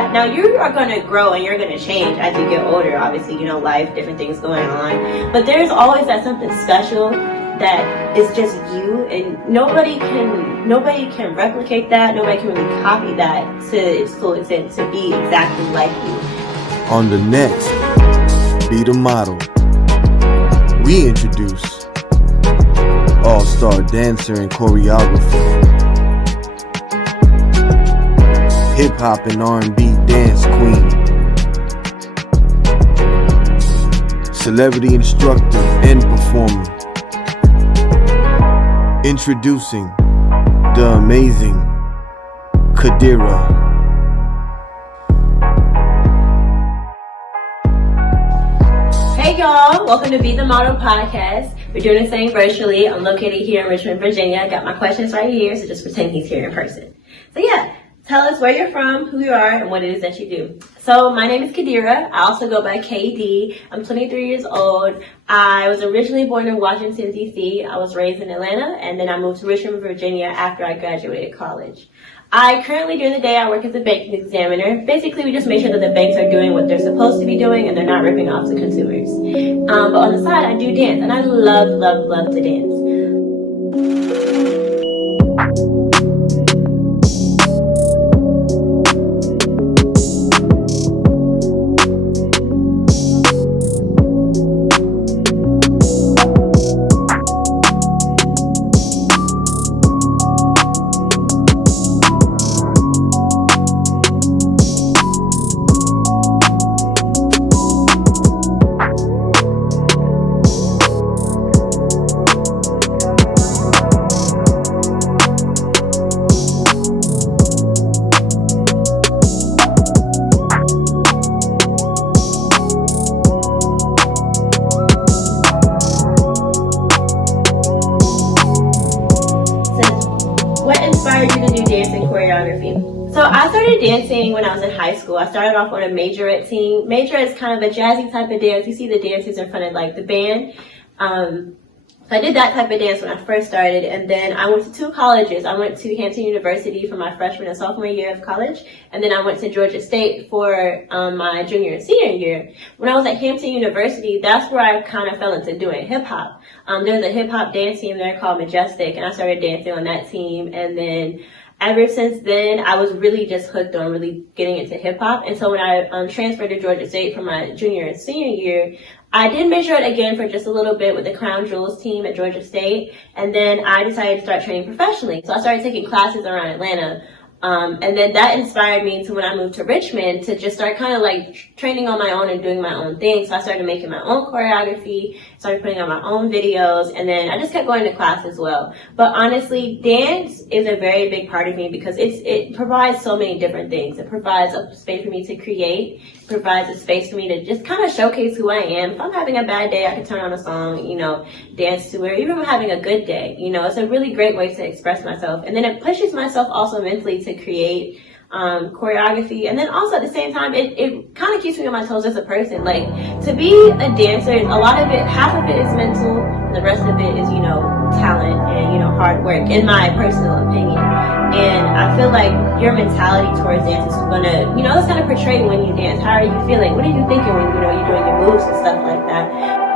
that. Now you are going to grow and you're going to change as you get older. Obviously, you know, life, different things going on. But there's always that something special that is just you, and nobody can replicate that. Nobody can really copy that to its full extent to be exactly like you. On the next Be the Model, we introduce all-star dancer and choreographer, hip-hop and R&B dance queen, celebrity instructor and performer. Introducing the amazing Khadira. Hey y'all, welcome to Be the Model podcast. We're doing this thing virtually. I'm located here in Richmond, Virginia. I got my questions right here, so just pretend he's here in person. So yeah, tell us where you're from, who you are, and what it is that you do. So my name is Khadira. I also go by KD. I'm 23 years old. I was originally born in Washington, D.C. I was raised in Atlanta, and then I moved to Richmond, Virginia after I graduated college. I currently, during the day, I work as a banking examiner. Basically, we just make sure that the banks are doing what they're supposed to be doing and they're not ripping off the consumers. But on the side, I do dance, and I love, love, love to dance. So I started dancing when I was in high school. I started off on a majorette team. Majorette is kind of a jazzy type of dance. You see the dancers in front of like the band. So I did that type of dance when I first started, and then I went to two colleges. I went to Hampton University for my freshman and sophomore year of college, and then I went to Georgia State for my junior and senior year. When I was at Hampton University, that's where I kind of fell into doing hip hop. There's a hip hop dance team there called Majestic, and I started dancing on that team, and then ever since then, I was really just hooked on really getting into hip hop. And so when I transferred to Georgia State for my junior and senior year, I did major it again for just a little bit with the Crown Jewels team at Georgia State. And then I decided to start training professionally. So I started taking classes around Atlanta. And then that inspired me to, when I moved to Richmond, to just start kind of like training on my own and doing my own thing. So I started making my own choreography, started putting on my own videos, and then I just kept going to class as well. But honestly, dance is a very big part of me because it provides so many different things. It provides a space for me to create. It provides a space for me to just kind of showcase who I am. If I'm having a bad day, I can turn on a song, you know, dance to it. Even if I'm having a good day, you know, it's a really great way to express myself. And then it pushes myself also mentally to create choreography, and then also at the same time it kind of keeps me on my toes as a person. Like, to be a dancer, a lot of it, half of it is mental, and the rest of it is, you know, talent and, you know, hard work, in my personal opinion. And I feel like your mentality towards dance is gonna, you know, it's gonna portray when you dance. How are you feeling? What are you thinking when, you know, you're doing your moves and stuff like that?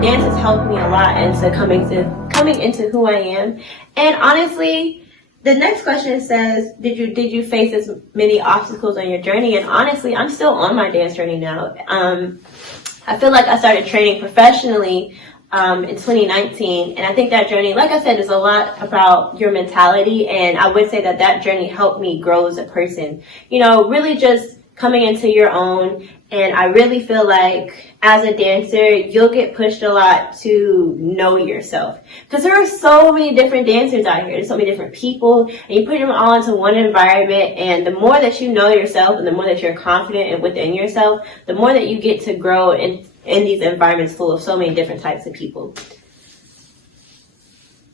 Dance has helped me a lot into coming into who I am. And honestly, the next question says, did you face as many obstacles on your journey? And honestly, I'm still on my dance journey now. I feel like I started training professionally in 2019, and I think that journey, like I said, is a lot about your mentality, and I would say that journey helped me grow as a person. You know, really just coming into your own. And I really feel like as a dancer, you'll get pushed a lot to know yourself. Because there are so many different dancers out here. There's so many different people. And you put them all into one environment. And the more that you know yourself and the more that you're confident and within yourself, the more that you get to grow and in these environments full of so many different types of people.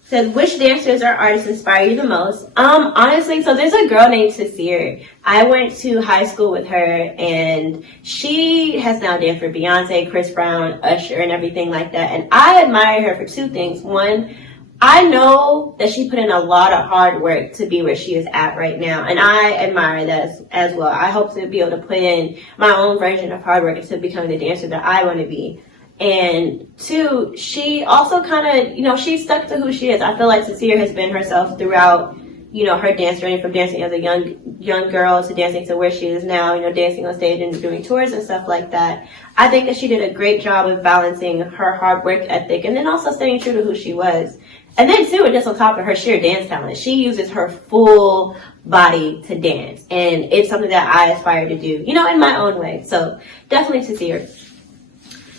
Says, which dancers or artists inspire you the most? Honestly, so there's a girl named Khadira. I went to high school with her, and she has now danced for Beyonce, Chris Brown, Usher, and everything like that. And I admire her for two things. One, I know that she put in a lot of hard work to be where she is at right now, and I admire that as well. I hope to be able to put in my own version of hard work into becoming the dancer that I want to be. And two, she also kind of, she's stuck to who she is. I feel like Khadira has been herself throughout, her dance journey, from dancing as a young girl to dancing to where she is now, dancing on stage and doing tours and stuff like that. I think that she did a great job of balancing her hard work ethic and then also staying true to who she was. And then too, just on top of her sheer dance talent, she uses her full body to dance. And it's something that I aspire to do, in my own way. So definitely Khadira.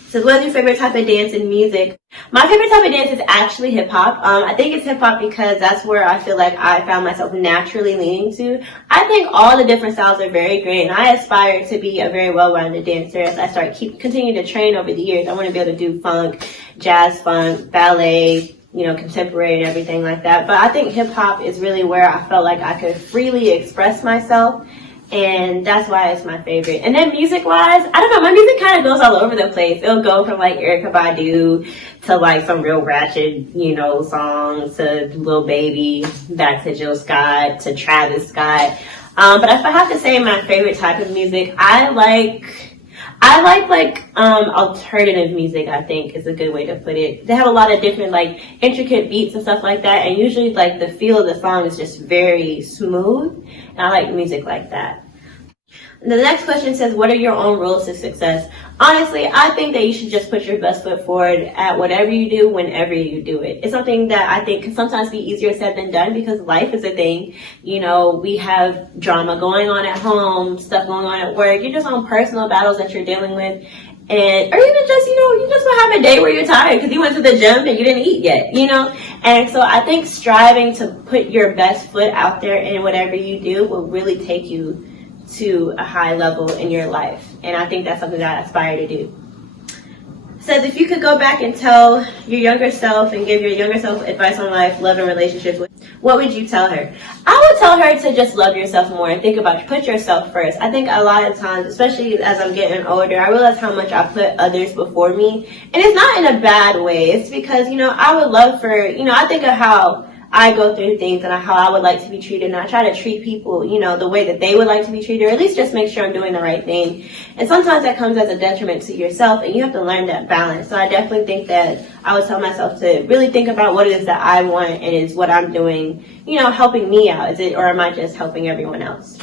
So what's your favorite type of dance and music? My favorite type of dance is actually hip hop. I think it's hip hop because that's where I feel like I found myself naturally leaning to. I think all the different styles are very great, and I aspire to be a very well-rounded dancer as I continue to train over the years. I want to be able to do funk, jazz funk, ballet, contemporary and everything like that. But I think hip hop is really where I felt like I could freely express myself. And that's why it's my favorite. And then music-wise, I don't know, my music kind of goes all over the place. It'll go from like Erykah Badu to like some real ratchet, songs to Lil Baby, back to Jill Scott, to Travis Scott. But if I have to say my favorite type of music, I like alternative music, I think is a good way to put it. They have a lot of different like intricate beats and stuff like that, and usually like the feel of the song is just very smooth, and I like music like that. And the next question says, what are your own rules to success? Honestly, I think that you should just put your best foot forward at whatever you do, whenever you do it. It's something that I think can sometimes be easier said than done because life is a thing. We have drama going on at home, stuff going on at work. You're just on personal battles that you're dealing with. Or even just, you just want to have a day where you're tired because you went to the gym and you didn't eat yet, And so I think striving to put your best foot out there in whatever you do will really take you to a high level in your life. And I think that's something that I aspire to do. It says, if you could go back and tell your younger self and give your younger self advice on life, love, and relationships, what would you tell her? I would tell her to just love yourself more and think about put yourself first. I think a lot of times, especially as I'm getting older, I realize how much I put others before me. And it's not in a bad way. It's because, I would love for, I think of how I go through things and how I would like to be treated, and I try to treat people, the way that they would like to be treated, or at least just make sure I'm doing the right thing. And sometimes that comes as a detriment to yourself, and you have to learn that balance. So I definitely think that I would tell myself to really think about what it is that I want and is what I'm doing, helping me out. Is it, or am I just helping everyone else?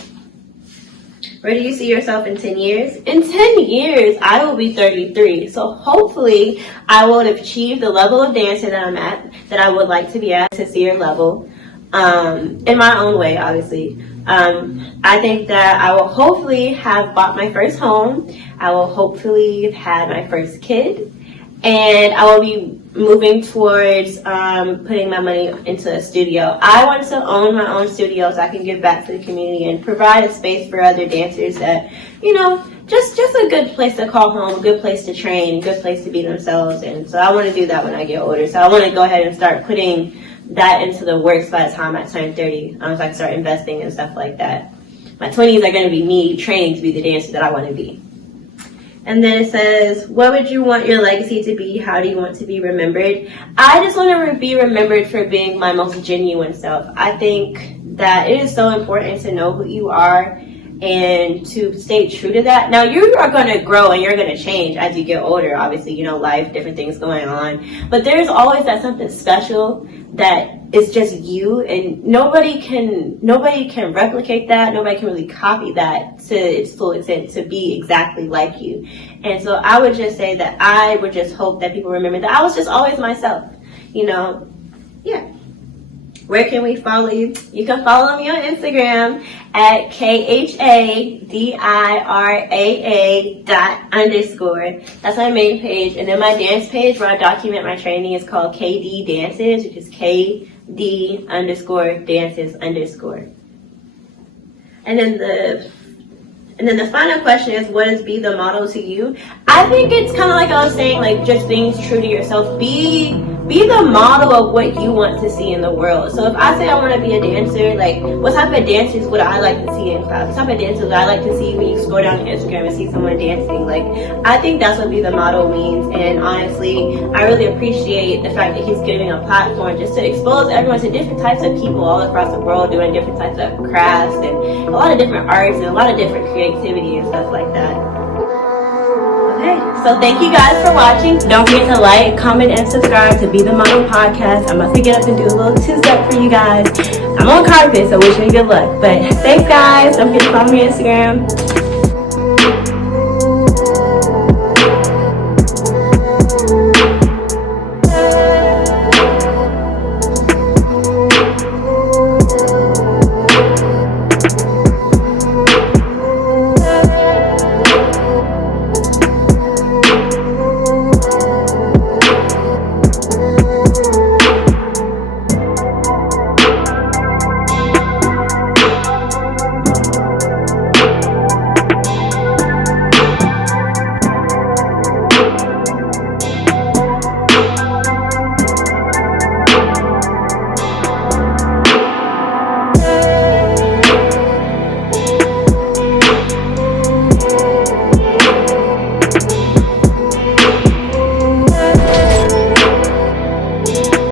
Where do you see yourself in 10 years? In 10 years, I will be 33. So hopefully I will have achieved the level of dancing that I'm at, that I would like to be at, to see your level, in my own way, obviously. I think that I will hopefully have bought my first home. I will hopefully have had my first kid. And I will be moving towards putting my money into a studio. I want to own my own studio so I can give back to the community and provide a space for other dancers that, just a good place to call home, a good place to train, a good place to be themselves. And so I want to do that when I get older. So I want to go ahead and start putting that into the works by the time I turn 30. So I can start investing and stuff like that. My 20s are going to be me training to be the dancer that I want to be. And then it says, what would you want your legacy to be? How do you want to be remembered? I just want to be remembered for being my most genuine self. I think that it is so important to know who you are and to stay true to that. Now, you are going to grow and you're going to change as you get older. Obviously, life, different things going on. But there's always that something special that is just you, and nobody can replicate that. Nobody can really copy that to its full extent to be exactly like you. And so I would just say that I would just hope that people remember that I was just always myself. Yeah. Where can we follow you? You can follow me on Instagram at KHADIRAA._. That's my main page. And then my dance page where I document my training is called KD Dances, which is KD_dances_. And then the And then the final question is, what is be the model to you? I think it's kind of like I was saying, like just being true to yourself. Be the model of what you want to see in the world. So if I say I want to be a dancer, like what type of dancers would I like to see in class? What type of dancers would I like to see when you scroll down Instagram and see someone dancing? Like, I think that's what be the model means. And honestly, I really appreciate the fact that he's giving a platform just to expose everyone to different types of people all across the world doing different types of crafts and a lot of different arts and a lot of different creativity and stuff like that. Okay, so thank you guys for watching. Don't forget to like, comment, and subscribe to Be The Model Podcast. I'm about to get up and do a little two-step for you guys. I'm on carpet, so wish me good luck. But thanks, guys. Don't forget to follow me on Instagram.